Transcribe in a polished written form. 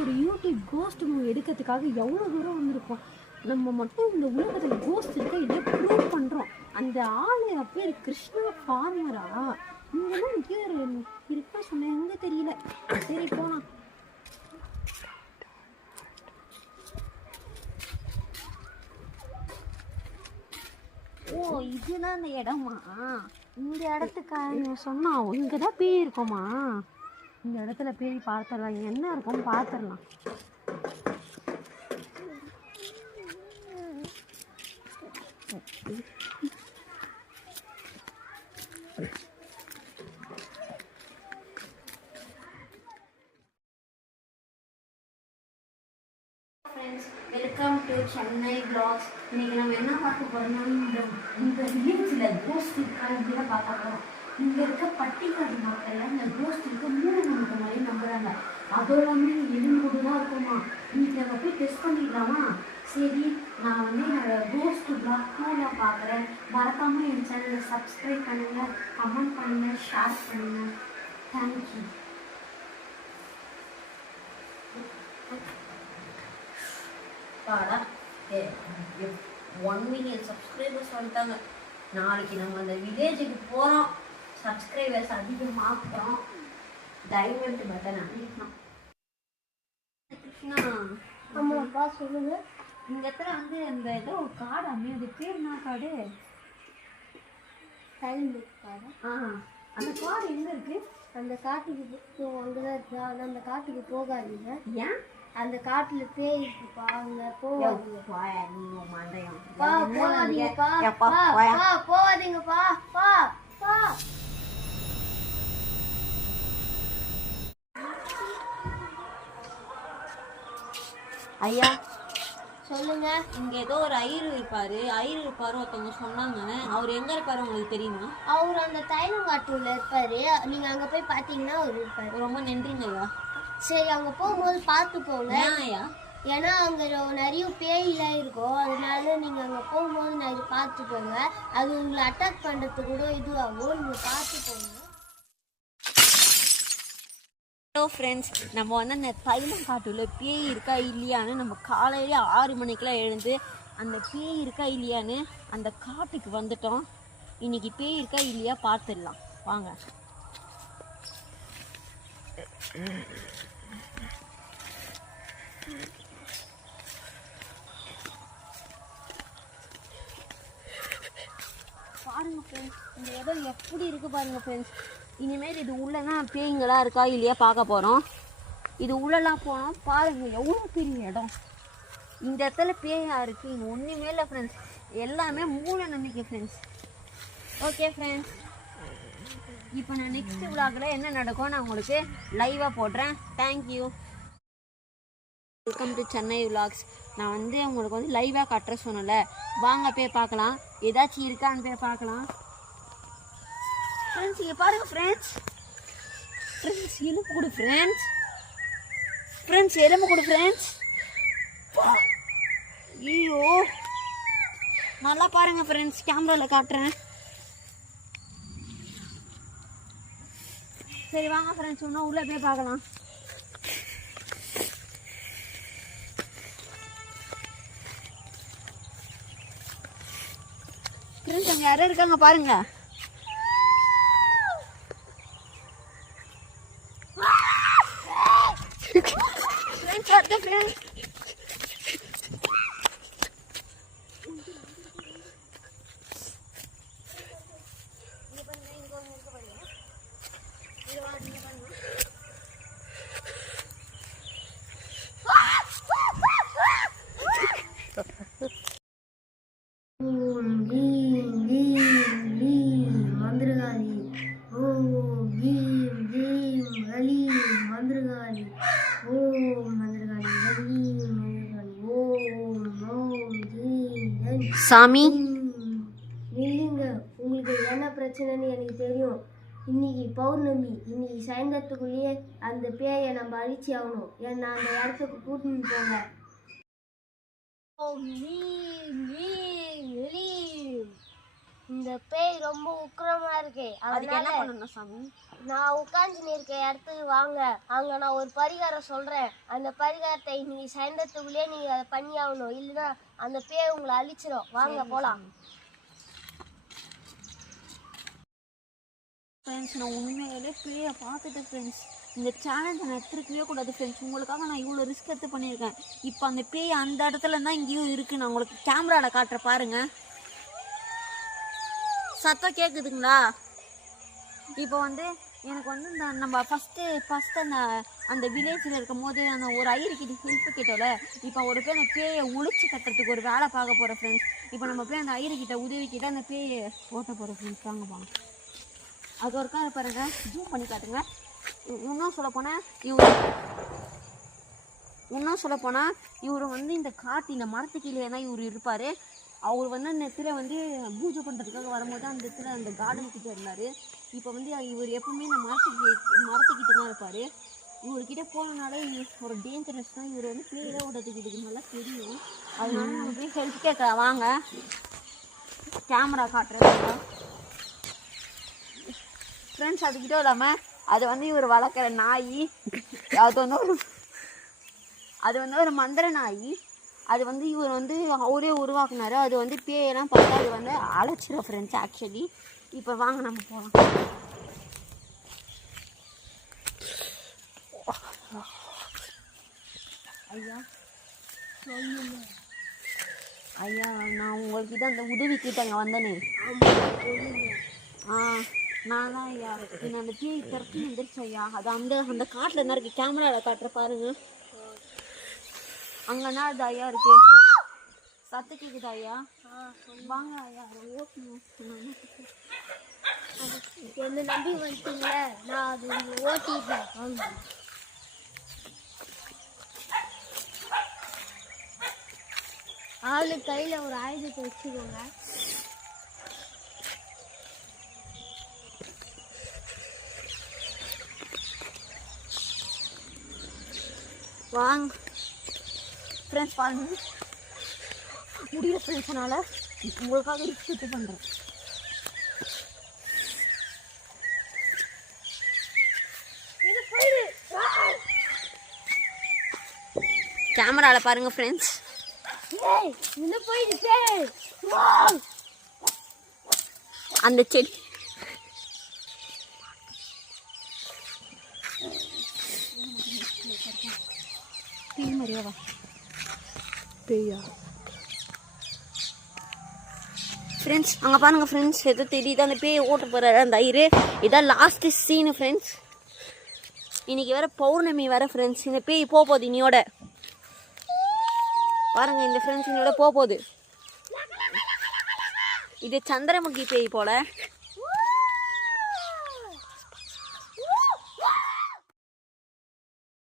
ஒரு YouTube cost movie எடுக்கிறதுக்காக எவ்வளோ தூரம் வந்திருக்கோம். நம்ம மட்டும் இந்த உலகத்தில் கோஸ்ட் இருக்க இல்லையா ப்ரூவ் பண்ணுறோம். அந்த ஆள் பேர் கிருஷ்ணா ஃபார்மரா? இங்கெல்லாம் இங்கே இருக்கா சொன்னேன், எங்கே தெரியல. சரி போகலாம். ஓ இதுதான் அந்த இடமா? இந்த இடத்துக்கு சொன்னா இங்கே தான் பேய் இருக்கோமா? இந்த இடத்துல பேய் பார்த்துடலாம், என்ன இருக்கும் பார்த்துடலாம். Welcome to Chennai vlogs. இன்னைக்கு நம்ம என்ன பார்க்க போறோம்னா இந்த வில்லேஜில் கோஸ்ட் இருக்கா இப்படிதான் பார்க்க போகிறோம். இங்கே இருக்க பட்டிக்காடு மக்கள் இந்த கோஸ்ட் இருக்க மூணு நம்பிக்கை மாதிரி நம்புறாங்க. அதோட எலும்போடு தான் இருக்குமா. இன்னைக்கு நம்ம போய் டெஸ்ட் பண்ணிடலாமா? சரி, நான் என்னோட கோஸ்ட் vlog 2ல பார்க்குறேன். மறக்காமல் என் சேனலை சப்ஸ்கிரைப் பண்ணுங்கள், கமெண்ட் பண்ணுங்கள், ஷேர் பண்ணுங்கள். தேங்க்யூ. பாடா 1 மில்லியன் சப்ஸ்கிரைபர்ஸ் வந்துட்டாங்க. நாளைக்கு நம்ம அந்த வில்லேஜுக்கு போகிறோம். சப்ஸ்கிரைபர்ஸ் அதிகமாக்குறோம். டைமண்ட் பட்டன் அடிக்கணும். கிருஷ்ணா ஆமாப்பா சொல்லுங்க. இந்த இடத்துல இந்த ஏதோ ஒரு காடு அது பேர் என்ன காடு? டைமண்ட் காடு. அந்த காடு எங்கே இருக்கு? அந்த காட்டுக்கு அங்கதான் இருக்கு. ஆனால் அந்த காட்டுக்கு போகாதீங்க. ஏன்? அந்த காட்டுல பேய் இருக்குப்பா, அங்க போவாதீங்கப்பா. ஐயா சொல்லுங்க. இங்க ஏதோ ஒரு ஐயர் இருப்பாரு ஒருத்தவங்க சொன்னாங்க. அவர் எங்க இருப்பாரு உங்களுக்கு தெரியுமா? அவர் அந்த தைலங்காட்டுல இருப்பாரு. நீங்க அங்க போய் பாத்தீங்கன்னா அவர் இருப்பாரு. ரொம்ப நன்றிங்க ஐயா. சரி, அங்க போகும்போது பார்த்து போங்க. ஏன்னா அங்க நிறைய பேயெல்லாம் இருக்கும். அதனால நீங்க அங்க போகும்போது நிறைய பார்த்து போங்க. அது உங்களை அட்டாக் பண்றதுக்கு கூட இதுவாகும். நீங்க பார்த்து போங்க. ஹலோ ஃப்ரெண்ட்ஸ், நம்ம அந்த தைலங்காட்டுல பேய் இருக்கா இல்லையான்னு நம்ம காலையில 6 மணிக்கெல்லாம் எழுந்து அந்த பேய் இருக்கா இல்லையான்னு அந்த காட்டுக்கு வந்துட்டோம். இன்னைக்கு பேய் இருக்கா இல்லையா பார்த்துடலாம் வாங்க. பாருங்க ஃப்ரெண்ட்ஸ், இந்த இடம் எப்படி இருக்கு பாருங்க ஃப்ரெண்ட்ஸ். இனிமேல் இது உள்ளதான் பேய்ங்களா இருக்கா இல்லையா பார்க்க போகிறோம். இது உள்ளலாம் போனோம். பாருங்க எவ்வளோ பெரிய இடம். இந்த இடத்துல பேயா இருக்கு. இங்கே ஒன்றுமே இல்லை ஃப்ரெண்ட்ஸ், எல்லாமே மூட நம்பிக்கை ஃப்ரெண்ட்ஸ். ஓகே ஃப்ரெண்ட்ஸ், இப்போ நான் நெக்ஸ்ட் விளாகில் என்ன நடக்கும் நான் உங்களுக்கு லைவாக போடுறேன். Thank you. Welcome to Chennai vlogs. நான் உங்களுக்கு லைவாக கட்டுற சொன்னல, வாங்க போய் பார்க்கலாம். ஏதாச்சும் இருக்கான்னு போய் பார்க்கலாம். ஃப்ரெண்ட்ஸ் இங்கே பாருங்கள் ஃப்ரெண்ட்ஸ் எலும்பு கொடு ஃப்ரெண்ட்ஸ் எலும்பு கொடு ஃப்ரெண்ட்ஸ். ஐயோ நல்லா பாருங்கள் ஃப்ரெண்ட்ஸ், கேமராவில் காட்டுறேன். சரி வாங்க ஃப்ரெண்ட்ஸ், இன்னும் உள்ளே போய் பார்க்கலாம். ஃப்ரெண்ட்ஸ் அங்கே யாரும் இருக்காங்க பாருங்க. ஃப்ரெண்ட்ஸ் அடுத்த ஃப்ரெண்ட்ஸ் சாமி இல்லைங்க, உங்களுக்கு என்ன பிரச்சனைன்னு எனக்கு தெரியும். இன்னைக்கு பௌர்ணமி, இன்னைக்கு சாயந்தரத்துக்குள்ளேயே அந்த பேயை நம்ம அழிச்சு ஆகணும். ஏன்னா அந்த இடத்துக்கு கூட்டின்னு போங்க. இந்த பேய் ரொம்ப உக்கிரமா இருக்கு. அதுக்கு என்ன அதனால பண்ணணும் சாமி? நான் உட்காந்து இருக்க இடத்துக்கு வாங்க, அங்க நான் ஒரு பரிகாரம் சொல்றேன். அந்த பரிகாரத்தை நீங்க சாயந்தரத்துக்குள்ளேயே நீங்க அதை பண்ணி ஆகணும், இல்லைன்னா அந்த பேய் உங்களை அழிச்சிடும். வாங்க போலாம். ஃப்ரெண்ட்ஸ் நான் உண்மையிலே பேயை பார்த்துட்டேன் ஃப்ரெண்ட்ஸ். இந்த சேலஞ்சை நான் எடுத்துருக்கவே கூடாது ஃப்ரெண்ட்ஸ். உங்களுக்காக நான் இவ்வளோ ரிஸ்க் எடுத்து பண்ணியிருக்கேன். இப்போ அந்த பேய் அந்த இடத்துல தான் இங்கேயும் இருக்குது. நான் உங்களுக்கு கேமராவில் காட்டுற பாருங்க. சத்தம் கேட்குதுங்களா? இப்போ வந்து எனக்கு வந்து இந்த நம்ம ஃபஸ்ட்டு அந்த வில்லேஜில் இருக்கும் போது அந்த ஒரு ஐயர்கிட்ட ஹெல்ப்பு கேட்டோம்ல, இப்போ ஒரு பேர் அந்த பேயை ஒழிச்சு கட்டுறதுக்கு ஒரு வேலை பார்க்க போகிறோம் ஃப்ரெண்ட்ஸ். இப்போ நம்ம போய் அந்த ஐயர்கிட்ட உதவி கேட்டால் அந்த பேயை ஓட்ட போகிறோம் ஃப்ரெண்ட்ஸ். வாங்க போங்க. அது ஒரு காரை பாருங்க, ஜூம் பண்ணி காட்டுங்க. இன்னும் சொல்லப்போனால் இவர் வந்து இந்த காட்டில் மரத்துக்கு கீழே தான் இவர் இருப்பார். அவர் வந்து அந்த இடத்துல வந்து பூஜை பண்ணுறதுக்காக வரும்போது அந்த இடத்துல அந்த கார்டன் கிட்டே இருந்தார். இப்போ வந்து இவர் எப்பவுமே இந்த மரத்துக்கிட்ட தான் இருப்பார். இவர்கிட்ட போனனாலே ஒரு டேஞ்சரஸ் தான். இவர் வந்து பேயில ஓடுறதுக்கு இதுக்கு நல்லா தெரியும். அதனால நம்ம போய் ஹெல்ப் கேட்கலாம். வாங்க கேமரா காட்டுறேன் ஃப்ரெண்ட்ஸ். அதுக்கிட்ட இல்லாமல் அது வந்து இவர் வளர்க்குற நாய். அது வந்து ஒரு மந்திர நாய். அது வந்து இவர் வந்து அவரே உருவாக்குனாரு. அது வந்து பேயெல்லாம் பார்த்தா அது வந்து அழைச்சிடும் ஃப்ரெண்ட்ஸ் ஆக்சுவலி. இப்போ வாங்க நம்ம போகலாம். ஐயா நான் உங்கள்கிட்ட அந்த உதவி கிட்டங்க வந்தேனே. நான் தான் ஐயா என்ன அந்த பேய் திறத்து வந்துருச்சு ஐயா. அது அந்த காட்டில் என்ன இருக்குது, கேமராவில் காட்டுற பாருங்க. அங்கன்னா அது ஐயா இருக்கு. சத்து கேக்குது ஐயா. வாங்க ஐயா ஓட்டணும். என்ன நம்பி வந்துட்டீங்களே, நான் அது ஓட்டிட்டேன். ஆளு கையில ஒரு ஆயுதத்தை வச்சுக்கோங்க. வாங்க ஃப்ரெண்ட்ஸ் பாருங்க. முடியல ஃப்ரெண்ட்ஸ்னால உங்களுக்காக ரிஸ்க் பண்ணுறேன். கேமராவில் பாருங்க ஃப்ரெண்ட்ஸ். அந்த செடி மரியாவா பேயா ஃப்ரெண்ட்ஸ். அங்கே பாருங்கள் ஃப்ரெண்ட்ஸ், எதோ தெரியுது அந்த பேயை ஓட்ட போகிறாரு அந்த ஐயரு. இதான் லாஸ்ட்டு சீனு ஃப்ரெண்ட்ஸ். இன்றைக்கி வேறு பௌர்ணமி வேறு ஃப்ரெண்ட்ஸ். இந்த பேய் போகுது இனியோட பாருங்கள். இந்த ஃப்ரெண்ட்ஸ் இனியோட போகுது. இது சந்திரமுகி பேய் போல்.